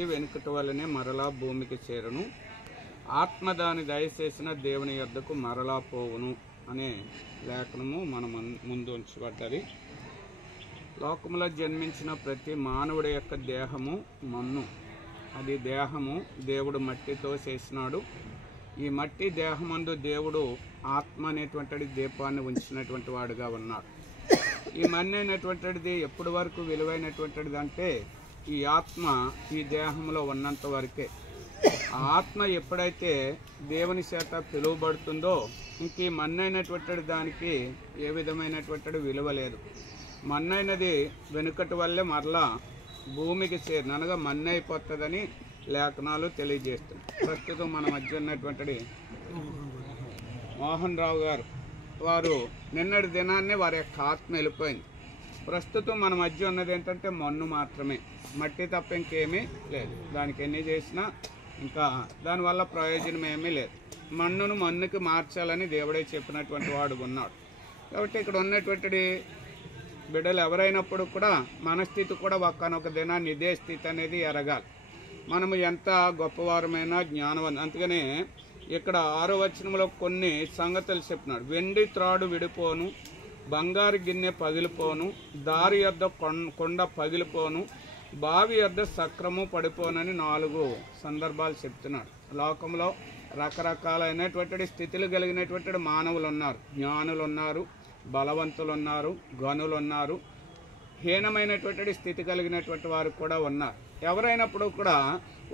వెనుకటి వల్లనే మరలా భూమికి చేరును, ఆత్మ దాని దయచేసిన దేవుని యొద్దకు మరలా పోవును అనే లేఖనము మన ముందు ఉంచబడ్డది. లోకములో జన్మించిన ప్రతి మానవుడి యొక్క దేహము మన్ను. అది దేహము దేవుడు మట్టితో చేసినాడు. ఈ మట్టి దేహమందు దేవుడు ఆత్మ అనేటువంటిది దీపాన్ని ఉంచినటువంటి వాడుగా ఉన్నాడు. ఈ మన్ను అయినటువంటిది ఎప్పటి వరకు విలువైనటువంటిది అంటే ఈ ఆత్మ ఈ దేహంలో ఉన్నంత వరకే. ఆ ఆత్మ ఎప్పుడైతే దేవుని చేత పిలువబడుతుందో ఇంక ఈ మన్నైనటువంటి దానికి ఏ విధమైనటువంటి విలువ లేదు. మన్నైనది వెనుకటి వల్లే మరలా భూమికి చేరిన అనగా మన్ను అయిపోతుందని లేఖనాలు తెలియజేస్తుంది. ప్రస్తుతం మన మధ్య ఉన్నటువంటి మోహన్ రావు గారు వారు నిన్నటి దినాన్నే వారి యొక్క ఆత్మ వెళ్ళిపోయింది. ప్రస్తుతం మన మధ్య ఉన్నది ఏంటంటే మన్ను మాత్రమే, మట్టి తప్ప ఇంకేమీ లేదు. దానికి ఎన్ని చేసినా ఇంకా దానివల్ల ప్రయోజనం ఏమీ లేదు. మన్నును మన్నుకి మార్చాలని దేవుడే చెప్పినటువంటి వాడు ఉన్నాడు. కాబట్టి ఇక్కడ ఉన్నటువంటి బిడ్డలు ఎవరైనప్పుడు కూడా మన స్థితి కూడా ఒక్కనొక దినాన్ని ఇదే స్థితి అనేది ఎరగాలి. మనము ఎంత గొప్పవారమైనా జ్ఞానవంతం. అందుకనే ఇక్కడ 6వ వచనంలో కొన్ని సంగతులు చెప్పినాడు. వెండి త్రాడు విడిపోను, బంగారు గిన్నె పగిలిపోను, దారి యొద్ద కొండ పగిలిపోను, బావి యొద్ద సక్రము పడిపోనని 4 సందర్భాలు చెప్తున్నాడు. లోకంలో రకరకాలైనటువంటి స్థితులు కలిగినటువంటి మానవులు ఉన్నారు. జ్ఞానులు ఉన్నారు, బలవంతులు ఉన్నారు, గనులు ఉన్నారు, హీనమైనటువంటి స్థితి కలిగినటువంటి వారు కూడా ఉన్నారు. ఎవరైనప్పుడు కూడా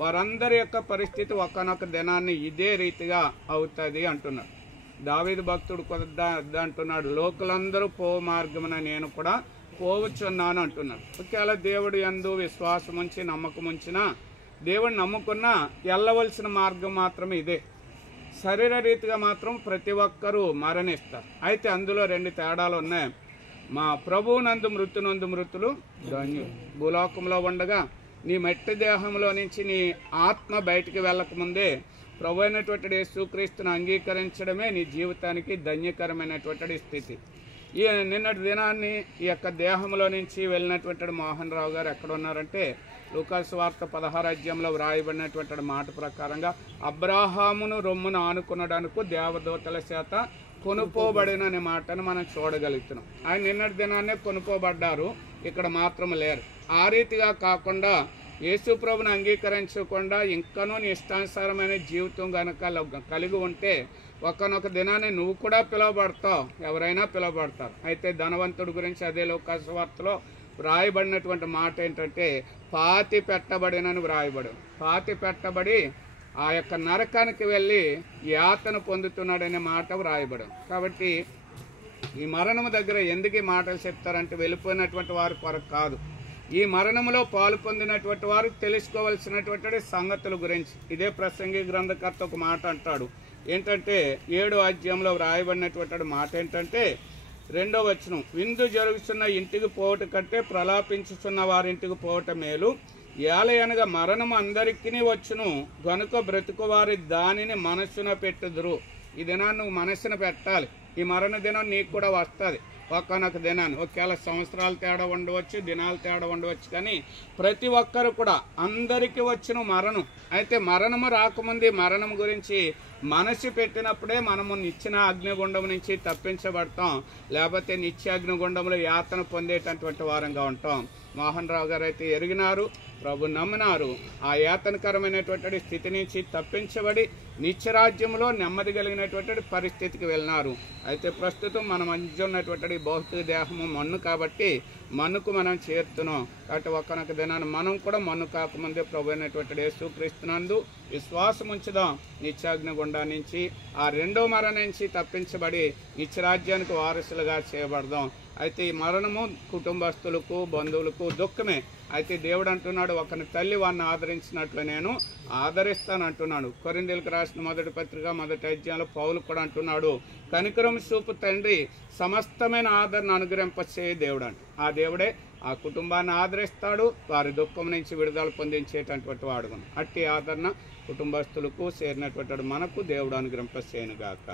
వారందరి యొక్క పరిస్థితి ఒక్కనొక దినాన్ని ఇదే రీతిగా అవుతుంది అంటున్నాడు. దావీదు భక్తుడు కొద్ది అంటున్నాడు, లోకులందరూ పోవు మార్గమున నేను కూడా పోవచ్చున్నాను అంటున్నాడు. ఒకవేళ దేవుడు యందు విశ్వాసం ఉంచి నమ్మకం ఉంచినా, దేవుడిని నమ్ముకున్నా వెళ్ళవలసిన మార్గం మాత్రం ఇదే. శరీర రీతిగా మాత్రం ప్రతి ఒక్కరూ మరణిస్తారు. అయితే అందులో 2 తేడాలు ఉన్నాయి. మా ప్రభువు నందు మృతులు ధన్యులు. భూలోకంలో ఉండగా నీ మట్టి దేహంలో నుంచి నీ ఆత్మ బయటికి వెళ్ళకముందే ప్రభు అయినటువంటి యేసుక్రీస్తును అంగీకరించడమే నీ జీవితానికి ధన్యకరమైనటువంటి స్థితి. ఈ నిన్నటి దినాన్ని ఈ యొక్క దేహంలో నుంచి వెళ్ళినటువంటి మోహన్ రావు గారు ఎక్కడ ఉన్నారంటే లూకాసు వార్త 16వ అధ్యాయంలో వ్రాయబడినటువంటి మాట ప్రకారంగా అబ్రాహామును రొమ్మును ఆనుకునడానికి దేవదూతల చేత కొనుక్కోబడిన అనే మాటను మనం చూడగలుగుతున్నాం. ఆయన నిన్నటి దినాన్నే కొనుక్కోబడ్డారు, ఇక్కడ మాత్రం లేరు. ఆ రీతిగా కాకుండా యేసు ప్రభుని అంగీకరించకుండా ఇంకనూ నీ ఇష్టానుసారమైన జీవితం కనుక కలిగి ఉంటే ఒక్కనొక దినాన్ని నువ్వు కూడా పిలువబడతావు, ఎవరైనా పిలువబడతారు. అయితే ధనవంతుడి గురించి అదే లూకాసు వార్తలో వ్రాయబడినటువంటి మాట ఏంటంటే పాతి పెట్టబడినని వ్రాయబడి, పాతి పెట్టబడి ఆ యొక్క నరకానికి వెళ్ళి యాతన పొందుతున్నాడనే మాట వ్రాయబడి. కాబట్టి ఈ మరణము దగ్గర ఎందుకు ఈ మాటలు చెప్తారంటే వెళ్ళిపోయినటువంటి వారి కొరకు కాదు, ఈ మరణంలో పాలు పొందినటువంటి వారు తెలుసుకోవాల్సినటువంటి సంగతుల గురించి. ఇదే ప్రసంగి గ్రంథకర్త ఒక మాట అంటాడు ఏంటంటే 7వ అధ్యాయంలో వ్రాయబడినటువంటి మాట ఏంటంటే 2వ వచనం, విందు జరుగుతున్న ఇంటికి పోవట కంటే ప్రలాపించుతున్న వారింటికి పోవట మేలు, ఏలయనగా మరణము అందరికీ వచ్చును గనుక బ్రతుకు వారి దానిని మనస్సున పెట్టుదురు. ఈ దినాన్ని నువ్వు మనస్సున పెట్టాలి. ఈ మరణ దినం నీకు కూడా వస్తుంది ఒక్కనొక దినాన్ని. ఒకవేళ సంవత్సరాలు తేడా ఉండవచ్చు, దినాలు తేడా ఉండవచ్చు, కానీ ప్రతి ఒక్కరు కూడా అందరికీ వచ్చిన మరణం. అయితే మరణము రాకముందు మరణం గురించి మనసు పెట్టినప్పుడే మనము నిత్య అగ్నిగుండం నుంచి తప్పించబడతాం, లేకపోతే నిత్య అగ్నిగుండంలో యాతన పొందేటటువంటి వారంగా ఉంటాం. మోహన్ రావు గారు అయితే ఎరిగినారు, ప్రభు నమ్మినారు, ఆ యాతనకరమైనటువంటి స్థితి నుంచి తప్పించబడి నిత్యరాజ్యంలో నెమ్మది కలిగినటువంటి పరిస్థితికి వెళ్ళినారు. అయితే ప్రస్తుతం మన మధ్య ఉన్నటువంటి భౌతిక దేహము మన్ను కాబట్టి మన్నుకు మనం చేరుతున్నాం. కాబట్టి ఒక్కనొక దినాన్ని మనం కూడా మన్ను కాకముందే ప్రభు అయినటువంటి యేసుక్రీస్తునందు విశ్వాసం ఉంచుదాం. నిత్యాగ్నిగుండా నుంచి ఆ 2వ మరణం నుంచి తప్పించబడి నిత్యరాజ్యానికి వారసులుగా చేయబడదాం. అయితే ఈ మరణము కుటుంబస్తులకు బంధువులకు దుఃఖమే. అయితే దేవుడు అంటున్నాడు, ఒకని తల్లి వాడిని ఆదరించినట్లు నేను ఆదరిస్తాను అంటున్నాడు. కొరింథీయులకు రాసిన 1వ పత్రిక 1వ అధ్యాయంలో పౌలు కూడా అంటున్నాడు, కనికరం చూపు తండ్రి సమస్తమైన ఆదరణ అనుగ్రహింపచే దేవుడు అంట. ఆ దేవుడే ఆ కుటుంబాన్ని ఆదరిస్తాడు, వారి దుఃఖం నుంచి విడుదల పొందించేటటువంటి వాడు. అట్టి ఆదరణ కుటుంబస్తులకు చేరినటువంటి మనకు దేవుడు అనుగ్రహింపచేయునుగాక.